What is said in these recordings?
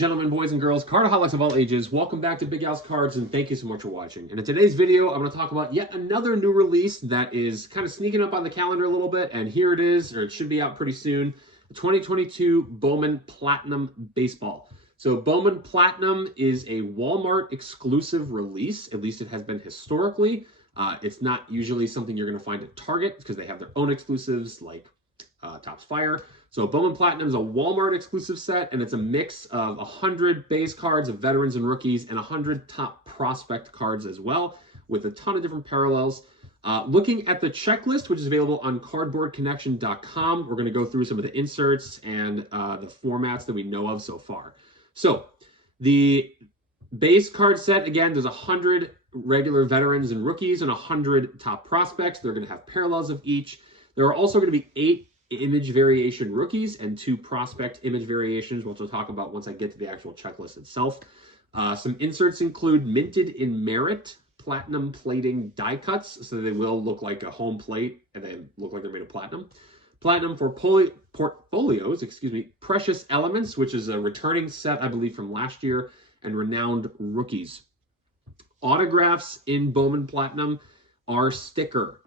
gentlemen, boys and girls, cardaholics of all ages, welcome back to Big Al's Cards, and thank you so much for watching. And in today's video, I'm going to talk about yet another new release that is kind of sneaking up on the calendar a little bit, and here it is, or it should be out pretty soon, the 2022 Bowman Platinum Baseball. So Bowman Platinum is a Walmart exclusive release, at least it has been historically. It's not usually something you're going to find at Target because they have their own exclusives like Topps Fire. So Bowman Platinum is a Walmart exclusive set, and it's a mix of 100 base cards of veterans and rookies and 100 top prospect cards as well, with a ton of different parallels. Looking at the checklist, which is available on cardboardconnection.com, we're going to go through some of the inserts and the formats that we know of so far. So the base card set, again, there's 100 regular veterans and rookies and 100 top prospects. They're going to have parallels of each. There are also going to be 8 image variation rookies and 2 prospect image variations, which we'll talk about once I get to the actual checklist itself. Some inserts include minted in merit platinum plating die cuts, so they will look like a home plate and they look like they're made of platinum. Platinum for portfolios, precious elements, which is a returning set, I believe, from last year, and renowned rookies. Autographs in Bowman Platinum are sticker.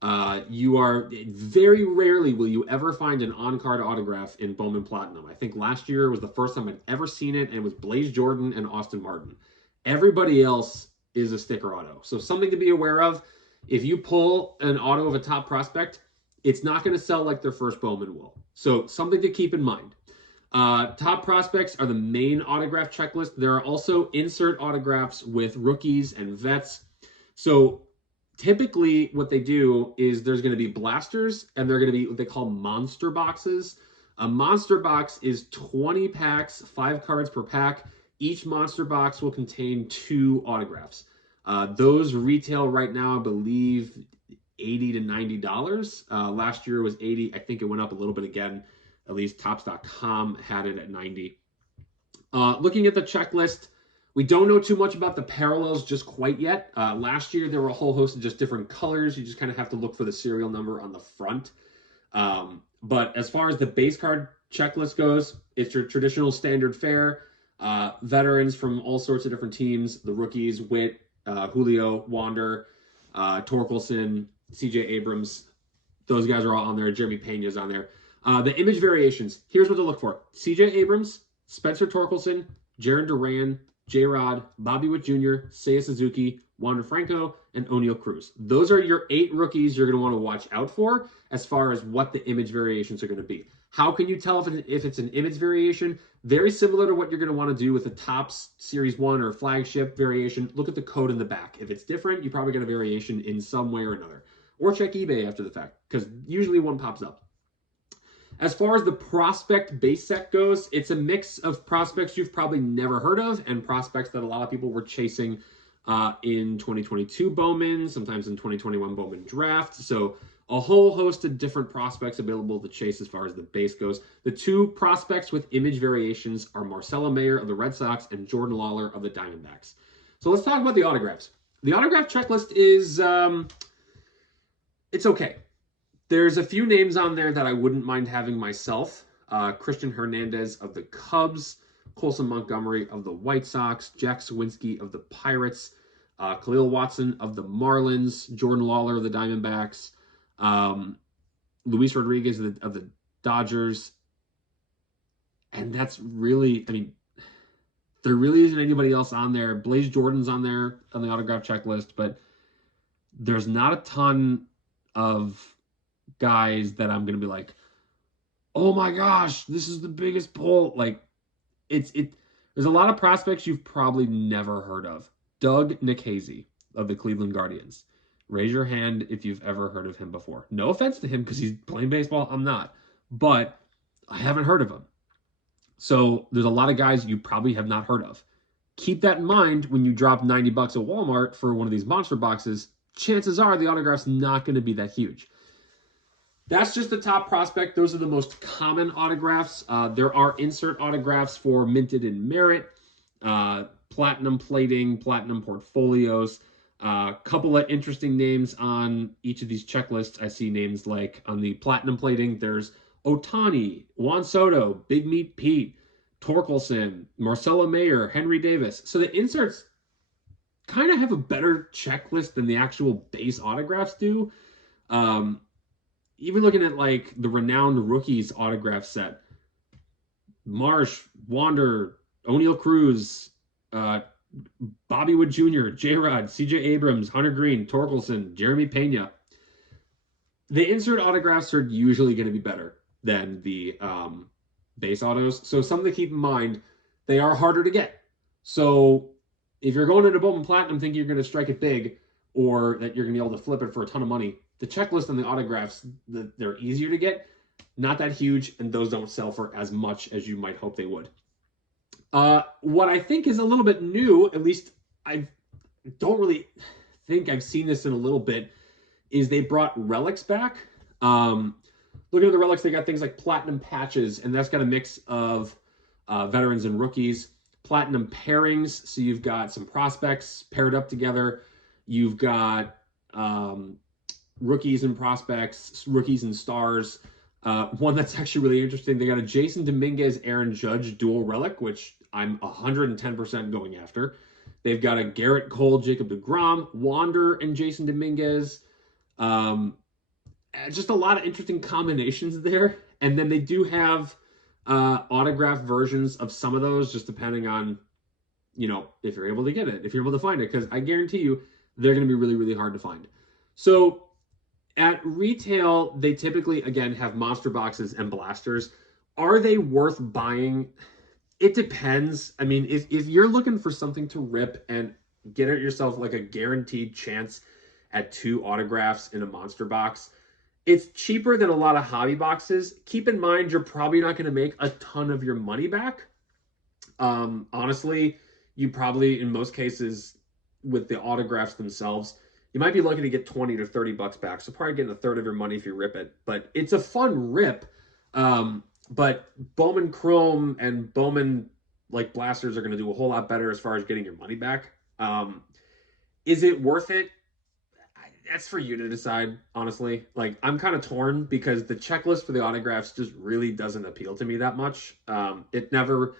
Very rarely will you ever find an on-card autograph in Bowman Platinum. I think last year was the first time I'd ever seen it, and it was Blaze Jordan and Austin Martin. Everybody else is a sticker auto. So something to be aware of. If you pull an auto of a top prospect, it's not going to sell like their first Bowman will. So something to keep in mind. Top prospects are the main autograph checklist. There are also insert autographs with rookies and vets. So typically what they do is there's going to be blasters, and they're going to be what they call monster boxes. A monster box is 20 packs, 5 cards per pack. Each monster box will contain 2 autographs. Those retail right now, I believe, $80 to $90. Last year it was $80. I think it went up a little bit again. At least Topps.com had it at $90. Looking at the checklist, we don't know too much about the parallels just quite yet. Last year, there were a whole host of just different colors. You just kind of have to look for the serial number on the front. But as far as the base card checklist goes, it's your traditional standard fare. Veterans from all sorts of different teams. The rookies, Witt, Julio, Wander, Torkelson, C.J. Abrams. Those guys are all on there. Jeremy Pena's on there. The image variations. Here's what to look for. C.J. Abrams, Spencer Torkelson, Jarren Duran, J-Rod, Bobby Witt Jr., Seiya Suzuki, Wander Franco, and O'Neal Cruz. Those are your 8 rookies you're going to want to watch out for as far as what the image variations are going to be. How can you tell if it's an image variation? Very similar to what you're going to want to do with the Topps Series 1 or flagship variation. Look at the code in the back. If it's different, you probably get a variation in some way or another. Or check eBay after the fact, because usually one pops up. As far as the prospect base set goes, it's a mix of prospects you've probably never heard of and prospects that a lot of people were chasing in 2022 Bowman, sometimes in 2021 Bowman draft. So a whole host of different prospects available to chase as far as the base goes. The 2 prospects with image variations are Marcelo Mayer of the Red Sox and Jordan Lawlar of the Diamondbacks. So let's talk about the autographs. The autograph checklist is, it's okay. There's a few names on there that I wouldn't mind having myself. Christian Hernandez of the Cubs, Colson Montgomery of the White Sox, Jack Sawinski of the Pirates, Khalil Watson of the Marlins, Jordan Lawlar of the Diamondbacks, Luis Rodriguez of the Dodgers. And that's really, I mean, there really isn't anybody else on there. Blaze Jordan's on there on the autograph checklist, but there's not a ton of guys that I'm going to be like, oh my gosh, this is the biggest pull. Like, there's a lot of prospects you've probably never heard of. Doug Nikhazy of the Cleveland Guardians. Raise your hand if you've ever heard of him before. No offense to him because he's playing baseball. I'm not. But I haven't heard of him. So there's a lot of guys you probably have not heard of. Keep that in mind when you drop $90 at Walmart for one of these monster boxes. Chances are the autograph's not going to be that huge. That's just the top prospect. Those are the most common autographs. There are insert autographs for minted in merit, platinum plating, platinum portfolios. A couple of interesting names on each of these checklists. I see names like on the platinum plating, there's Ohtani, Juan Soto, Big Meat Pete, Torkelson, Marcelo Mayer, Henry Davis. So the inserts kind of have a better checklist than the actual base autographs do. Even looking at like the renowned rookies autograph set, Marsh, Wander, O'Neal Cruz, Bobby Wood Jr., J-Rod, CJ Abrams, Hunter Green, Torkelson, Jeremy Pena. The insert autographs are usually going to be better than the base autos. So something to keep in mind, they are harder to get. So if you're going into Bowman Platinum thinking you're going to strike it big or that you're going to be able to flip it for a ton of money, the checklist and the autographs, they're easier to get, not that huge, and those don't sell for as much as you might hope they would. What I think is a little bit new, at least I don't really think I've seen this in a little bit, is they brought relics back. Looking at the relics, they got things like platinum patches, and that's got a mix of veterans and rookies. Platinum pairings, so you've got some prospects paired up together. You've got rookies and prospects, rookies and stars. One that's actually really interesting, they got a Jason Dominguez, Aaron Judge dual relic, which I'm 110% going after. They've got a Garrett Cole, Jacob deGrom, Wander, and Jason Dominguez. Just a lot of interesting combinations there. And then they do have autographed versions of some of those, just depending on, you know, if you're able to get it, if you're able to find it, because I guarantee you they're going to be really, really hard to find. So at retail, they typically, again, have monster boxes and blasters. Are they worth buying? It depends. I mean, if you're looking for something to rip and get it yourself like a guaranteed chance at 2 autographs in a monster box, it's cheaper than a lot of hobby boxes. Keep in mind, you're probably not going to make a ton of your money back. Honestly, you probably, in most cases, with the autographs themselves, you might be looking to get 20 to 30 bucks back. So probably getting a third of your money if you rip it. But it's a fun rip. But Bowman Chrome and Bowman like blasters are going to do a whole lot better as far as getting your money back. Is it worth it? That's for you to decide, honestly. Like, I'm kind of torn because the checklist for the autographs just really doesn't appeal to me that much. It never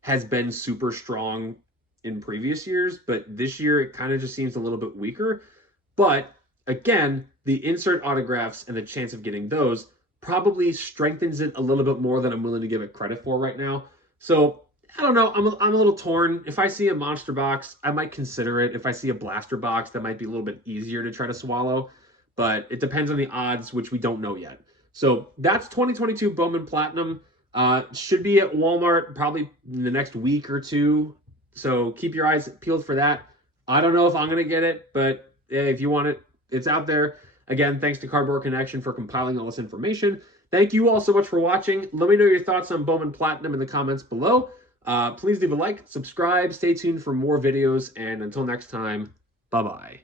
has been super strong in previous years, but this year it kind of just seems a little bit weaker. But again, the insert autographs and the chance of getting those probably strengthens it a little bit more than I'm willing to give it credit for right now. So I don't know. I'm a little torn. If I see a monster box, I might consider it. If I see a blaster box, that might be a little bit easier to try to swallow. But it depends on the odds, which we don't know yet. So that's 2022 Bowman Platinum. Should be at Walmart probably in the next week or two. So keep your eyes peeled for that. I don't know if I'm going to get it, but if you want it, it's out there. Again, thanks to Cardboard Connection for compiling all this information. Thank you all so much for watching. Let me know your thoughts on Bowman Platinum in the comments below. Please leave a like, subscribe, stay tuned for more videos, and until next time, bye-bye.